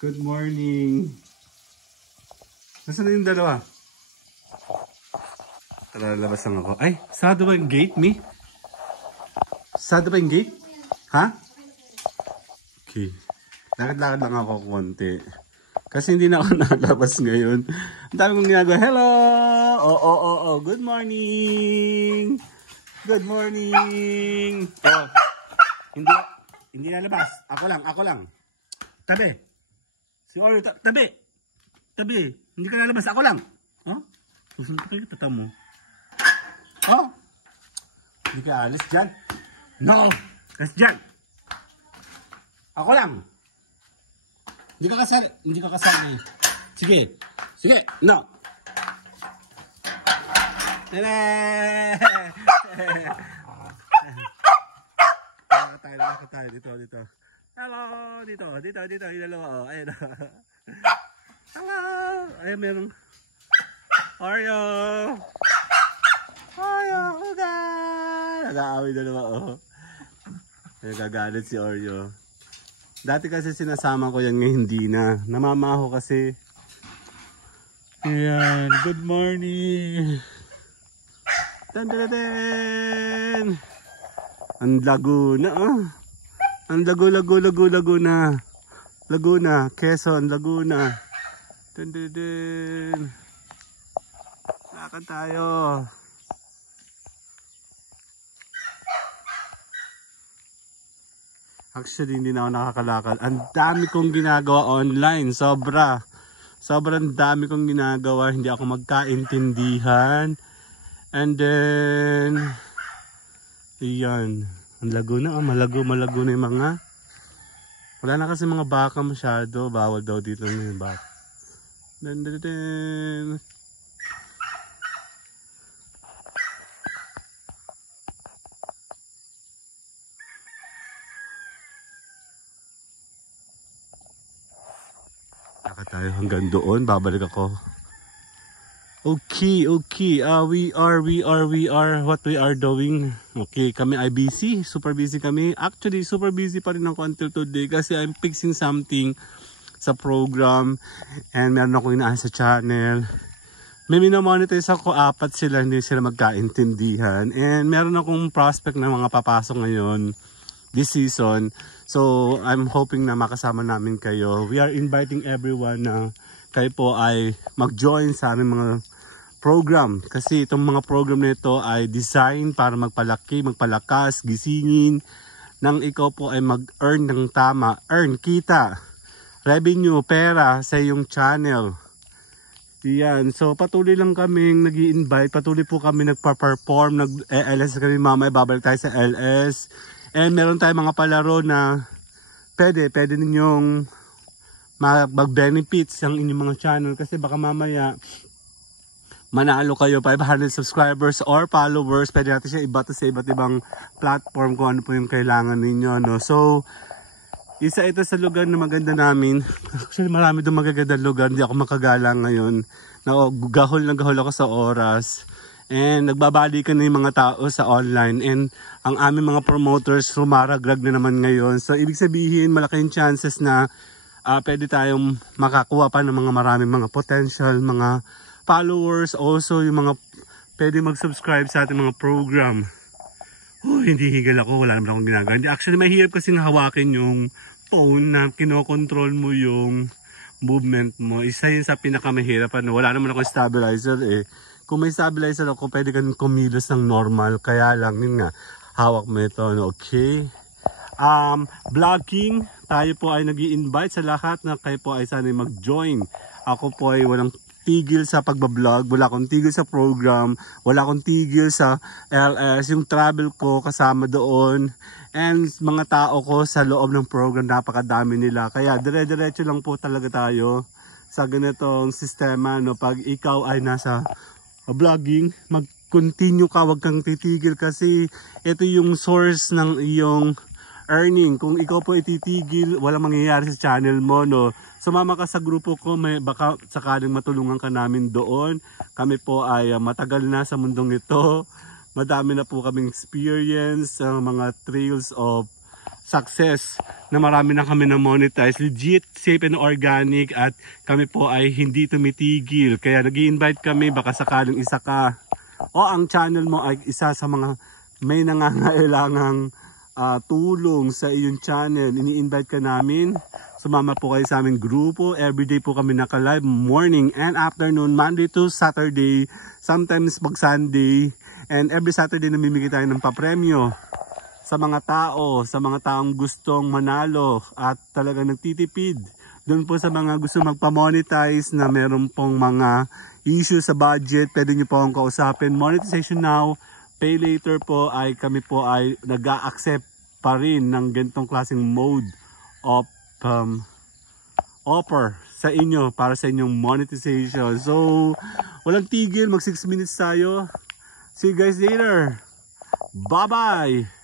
Good morning. Nasaan na yung dalawa? Tara, labas lang ako. Ay, sarado ba yung gate, Mi? Sarado ba yung gate? Ha? Okay. Lakad-lakad lang ako konti. Kasi hindi na ako nalabas ngayon. Ang dami kong ginagawa. Hello! Oh. Good morning! Good morning! Oh. Hindi nalabas. Ako lang. Tabi. Si Oreo, tabi. Hindi ka nalabas. Ako lang. Oh? Susunod ko yung tata mo. Oh? Hindi ka alis dyan. No! Alis dyan. Ako lang. Hindi ka kasali. Sige. No. Tere! Lakad tayo. Dito. Hello! Dito. Yung dalawa. Oh. Ayun. Hello! Ayun, merong Oreo! Ugan! Nag-aaway dalawa. Oh. Nagagalit si Oreo. Dati kasi sinasama ko yan, ngayon hindi na. Namamaho kasi. Ayan, good morning. Tan. Ang Laguna, oh. Ang Laguna. Laguna, Quezon, Laguna. Tan. Lakad tayo. Actually, hindi na ako nakakalakad. Ang dami kong ginagawa online. Sobrang dami kong ginagawa. Hindi ako magkaintindihan. And then, ayan. Ang Laguna. Malago na yung mga. Wala na kasi mga baka masyado. Bawal daw dito na yung baka. Then. Tayo hanggang doon, babalik ako. Okay. We are what we are doing. Okay, kami ay busy, super busy kami. Actually, super busy pa rin ako until today kasi I'm fixing something sa program and meron akong inaasa sa channel. May minamonetize ako, 4 sila, hindi sila magkaintindihan. And meron akong prospect na mga papasok ngayon this season. So, I'm hoping na makasama namin kayo. We are inviting everyone na kayo po ay mag-join sa aming mga program. Kasi itong mga program na ito ay design para magpalaki, magpalakas, gisingin. Nang ikaw po ay mag-earn ng tama. Earn, kita, revenue, pera sa iyong channel. Yan. So, patuloy lang kaming nag-i-invite. Patuloy po kami nagpa-perform. Nag-LS kami mamaya. Babalik tayo sa LS. And meron tayong mga palaro na pwede ninyong mag-benefits ang inyong mga channel kasi baka mamaya manalo kayo 500 subscribers or followers. Pwede natin siya iba sa iba't ibang platform kung ano po yung kailangan ninyo. No? So, isa ito sa lugar na maganda namin. Actually, marami doon magagandang lugar. Hindi ako makagala ngayon. Gahol ako sa oras. And nagbabalikan na yung mga tao sa online. And ang aming mga promoters rumaragrag na naman ngayon. So ibig sabihin malaking chances na pwede tayong makakuha pa ng mga maraming mga potential, mga followers. Also yung mga pwede mag-subscribe sa ating mga program. Hindi higil ako. Wala naman akong ginagawa. Actually mahirap kasi hawakin yung phone na kinokontrol mo yung movement mo. Isa yun sa pinakamahirap. Wala naman ako stabilizer eh. Kung may stabilizer ako, pwede kang kumilos ng normal. Kaya lang, yun nga, hawak mo ito. Okay? Vlogging, tayo po ay nag-i-invite sa lahat na kayo po ay sana mag-join. Ako po ay walang tigil sa pagbablog, wala akong tigil sa program, wala akong tigil sa LS, yung travel ko kasama doon. And mga tao ko sa loob ng program, napakadami nila. Kaya dire-diretso lang po talaga tayo sa ganitong sistema. No? Pag ikaw ay nasa vlogging, mag-continue ka, wag kang titigil kasi ito yung source ng iyong earning. Kung ikaw po ititigil, walang mangyayari sa channel mo, no? Sumama ka sa grupo ko, baka sakaling matulungan ka namin doon. Kami po ay matagal na sa mundong ito. Madami na po kaming experience, mga trails of success na marami na kami na monetize, legit, safe and organic, at kami po ay hindi tumitigil. Kaya nag-i-invite kami, baka sakaling isa ka o ang channel mo ay isa sa mga may nangangailangang tulong sa iyong channel, ini-invite ka namin. Sumama po kayo sa aming grupo. Everyday po kami naka-live, morning and afternoon, Monday to Saturday, sometimes pag Sunday, and every Saturday namimigay tayo ng papremyo sa mga tao, sa mga taong gustong manalo at talagang nagtitipid. Doon po sa mga gusto magpa-monetize na meron pong mga issue sa budget, pwede nyo po akong kausapin. Monetization now, pay later po ay kami po ay nag-a-accept pa rin ng ganitong klaseng mode of offer sa inyo para sa inyong monetization. So, walang tigil, mag 6 minutes tayo. See you guys later. Bye-bye!